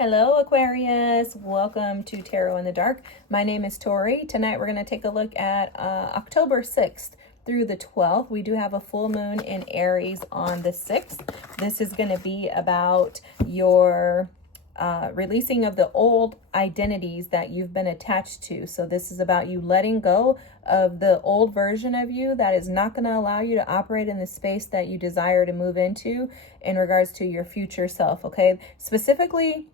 Hello, Aquarius. Welcome to Tarot in the Dark. My name is Tori. Tonight we're going to take a look at October 6th through the 12th. We do have a full moon in Aries on the 6th. This is going to be about your releasing of the old identities that you've been attached to. So this is about you letting go of the old version of you that is not going to allow you to operate in the space that you desire to move into in regards to your future self. Okay, specifically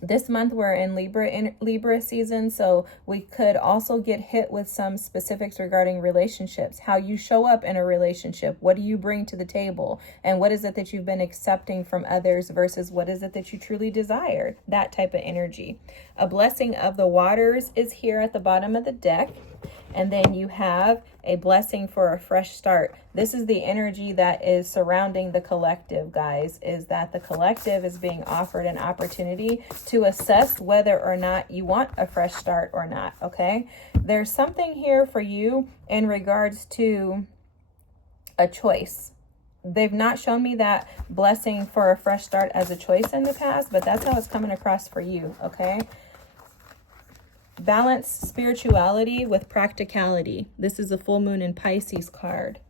this month we're in Libra season, so we could also get hit with some specifics regarding relationships, how you show up in a relationship, what do you bring to the table, and what is it that you've been accepting from others versus what is it that you truly desire, that type of energy. A blessing of the waters is here at the bottom of the deck. And then you have a blessing for a fresh start. This is the energy that is surrounding the collective, guys, is that the collective is being offered an opportunity to assess whether or not you want a fresh start or not, okay? There's something here for you in regards to a choice. They've not shown me that blessing for a fresh start as a choice in the past, but that's how it's coming across for you, okay? Balance spirituality with practicality. This is a full moon in Pisces card.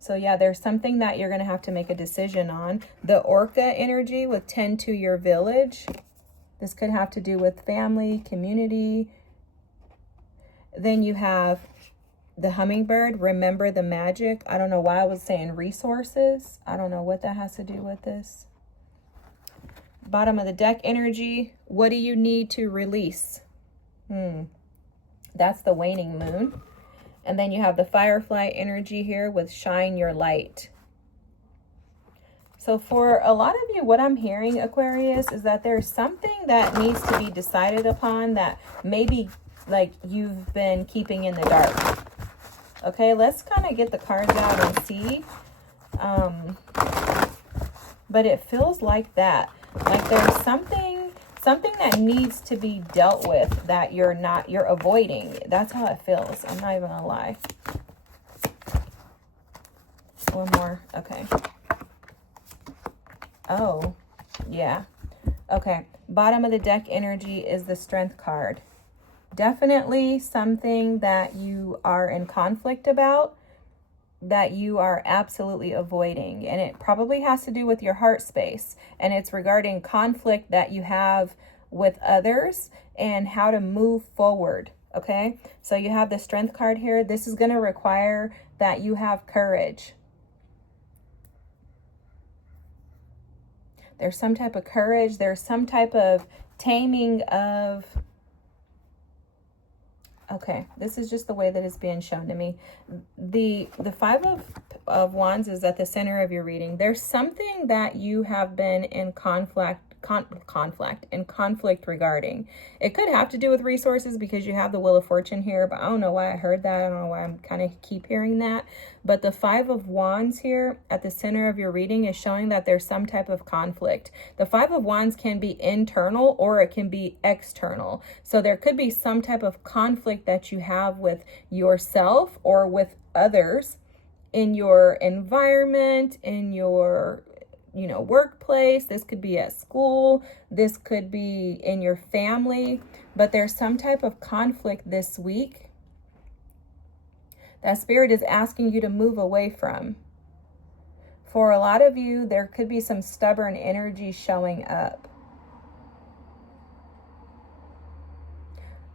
So yeah, there's something that you're going to have to make a decision on. The Orca energy with tend to your village. This could have to do with family, community. Then you have the hummingbird, remember the magic. I don't know why I was saying resources. I don't know what that has to do with this. Bottom of the deck energy. What do you need to release? That's the waning moon. And then you have the firefly energy here with shine your light. So for a lot of you, what I'm hearing, Aquarius, is that there's something that needs to be decided upon that maybe like you've been keeping in the dark. Okay, let's kind of get the cards out and see. But it feels like that. Like there's something that needs to be dealt with that you're avoiding. That's how it feels. I'm not even gonna lie. One more. Okay. Oh, yeah. Okay. Bottom of the deck energy is the Strength card. Definitely something that you are in conflict about, that you are absolutely avoiding, and it probably has to do with your heart space, and it's regarding conflict that you have with others and how to move forward. Okay, so you have the Strength card here. This is going to require that you have courage. There's some type of courage, there's some type of taming of... Okay, this is just the way that it's being shown to me. The Five of Wands is at the center of your reading. There's something that you have been in conflict regarding. It could have to do with resources because you have the Wheel of Fortune here, but I don't know why I heard that. I don't know why I'm kind of keep hearing that. But the Five of Wands here at the center of your reading is showing that there's some type of conflict. The Five of Wands can be internal or it can be external. So there could be some type of conflict that you have with yourself or with others in your environment, in your workplace. This could be at school. This could be in your family, but there's some type of conflict this week that Spirit is asking you to move away from. For a lot of you, there could be some stubborn energy showing up.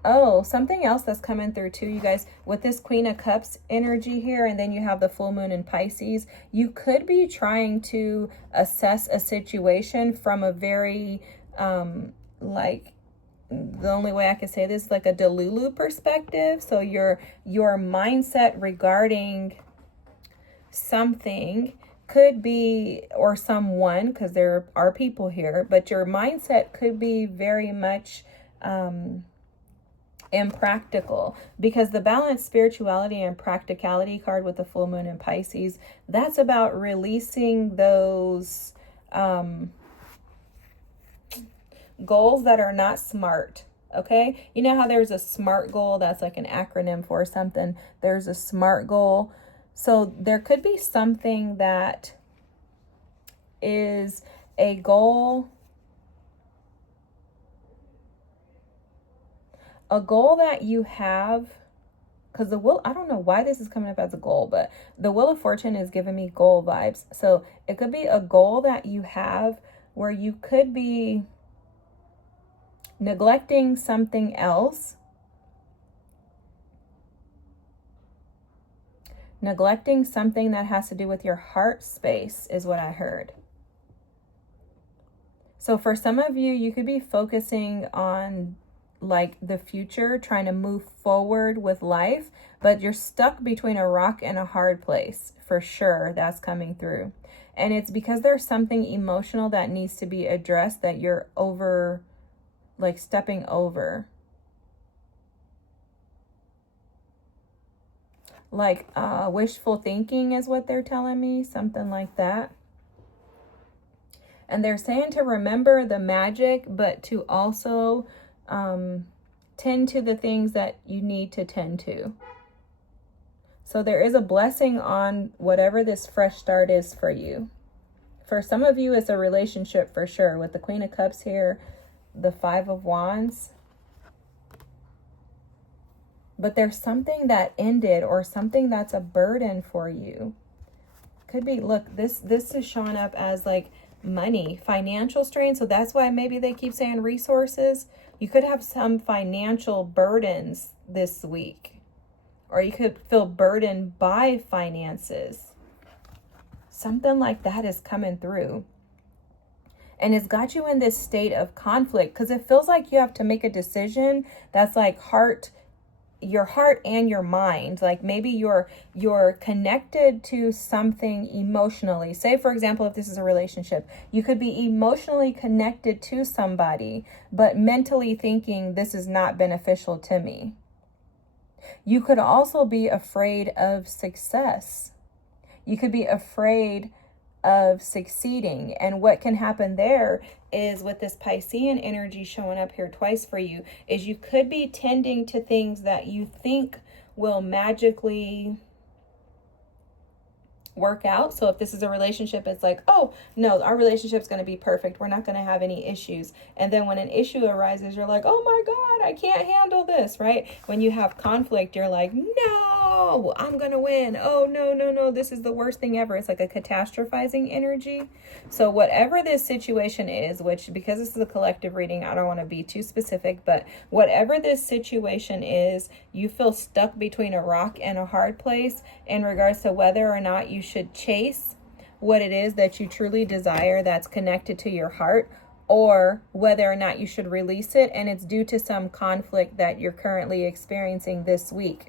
Oh, something else that's coming through too, you guys, with this Queen of Cups energy here, and then you have the full moon in Pisces, you could be trying to assess a situation from a very, like, the only way I could say this, like a Delulu perspective. So your mindset regarding something could be, or someone, because there are people here, but your mindset could be very much, impractical, because the balanced spirituality and practicality card with the full moon in Pisces, that's about releasing those goals that are not smart. Okay, you know how there's a SMART goal, that's like an acronym for something. There's a SMART goal. So there could be something that is a goal A goal that you have, because the wheel, I don't know why this is coming up as a goal, but the Wheel of Fortune is giving me goal vibes. So it could be a goal that you have where you could be neglecting something else. Neglecting something that has to do with your heart space is what I heard. So for some of you, you could be focusing on like the future, trying to move forward with life, but you're stuck between a rock and a hard place. For sure, that's coming through. And it's because there's something emotional that needs to be addressed that you're over, like stepping over. Like wishful thinking is what they're telling me, something like that. And they're saying to remember the magic, but to also tend to the things that you need to tend to. So there is a blessing on whatever this fresh start is for you. For some of you, it's a relationship for sure, with the Queen of Cups here, the Five of Wands. But there's something that ended or something that's a burden for you. Could be, look, this is showing up as like money, financial strain. So that's why maybe they keep saying resources. You could have some financial burdens this week, or you could feel burdened by finances. Something like that is coming through. And it's got you in this state of conflict because it feels like you have to make a decision that's like your heart and your mind. Like maybe you're connected to something emotionally. Say, for example, if this is a relationship, you could be emotionally connected to somebody, but mentally thinking this is not beneficial to me. You could also be afraid of success. You could be afraid of succeeding. And what can happen there is, with this Piscean energy showing up here twice for you, is you could be tending to things that you think will magically work out. So if this is a relationship, it's like, oh no, our relationship's going to be perfect, we're not going to have any issues. And then when an issue arises, you're like, oh my God, I can't handle this, right? When you have conflict, you're like, no, I'm going to win. Oh no, this is the worst thing ever. It's like a catastrophizing energy. So whatever this situation is, which, because this is a collective reading, I don't want to be too specific, but whatever this situation is, you feel stuck between a rock and a hard place in regards to whether or not you should chase what it is that you truly desire that's connected to your heart, or whether or not you should release it, and it's due to some conflict that you're currently experiencing this week.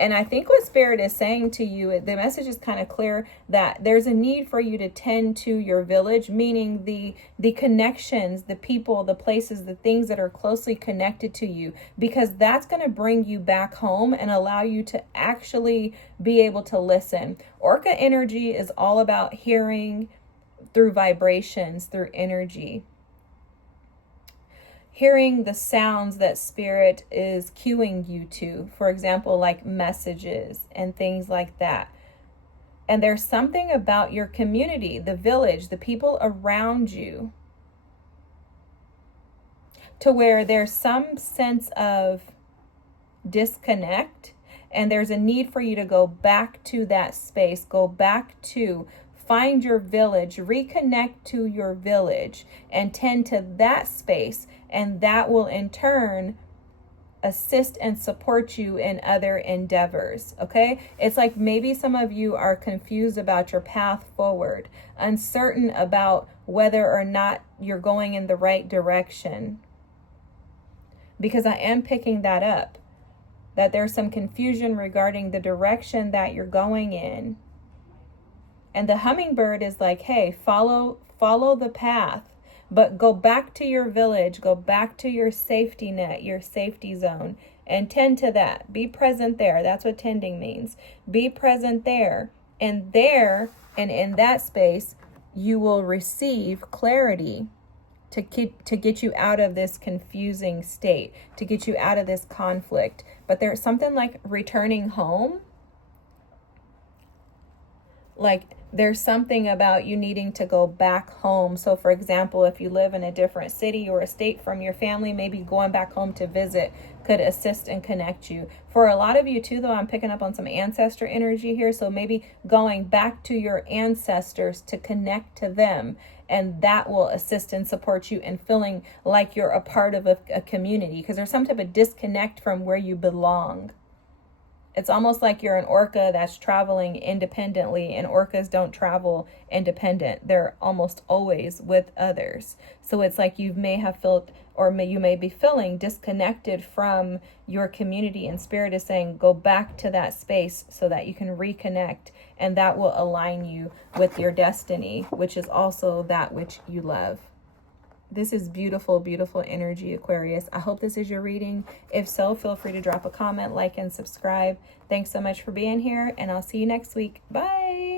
And I think what Spirit is saying to you, the message is kind of clear, that there's a need for you to tend to your village, meaning the connections, the people, the places, the things that are closely connected to you, because that's going to bring you back home and allow you to actually be able to listen. Orca energy is all about hearing through vibrations, through energy. Hearing the sounds that Spirit is cueing you to, for example, like messages and things like that. And there's something about your community, the village, the people around you, to where there's some sense of disconnect, and there's a need for you to go back to that space, go back to find your village, reconnect to your village, and tend to that space. And that will in turn assist and support you in other endeavors. Okay. It's like maybe some of you are confused about your path forward, uncertain about whether or not you're going in the right direction. Because I am picking that up, that there's some confusion regarding the direction that you're going in. And the hummingbird is like, hey, follow the path. But go back to your village, go back to your safety net, your safety zone, and tend to that. Be present there. That's what tending means. Be present there. And in that space, you will receive clarity to get you out of this confusing state, to get you out of this conflict. But there's something like returning home. like there's something about you needing to go back home. So for example, if you live in a different city or a state from your family, maybe going back home to visit could assist and connect you. For a lot of you too, though, I'm picking up on some ancestor energy here. So maybe going back to your ancestors to connect to them, and that will assist and support you in feeling like you're a part of a community, because there's some type of disconnect from where you belong. It's almost like you're an orca that's traveling independently, and orcas don't travel independent. They're almost always with others. So it's like you may have felt, or you may be feeling disconnected from your community, and Spirit is saying go back to that space so that you can reconnect, and that will align you with your destiny, which is also that which you love. This is beautiful, beautiful energy, Aquarius. I hope this is your reading. If so, feel free to drop a comment, like, and subscribe. Thanks so much for being here, and I'll see you next week. Bye.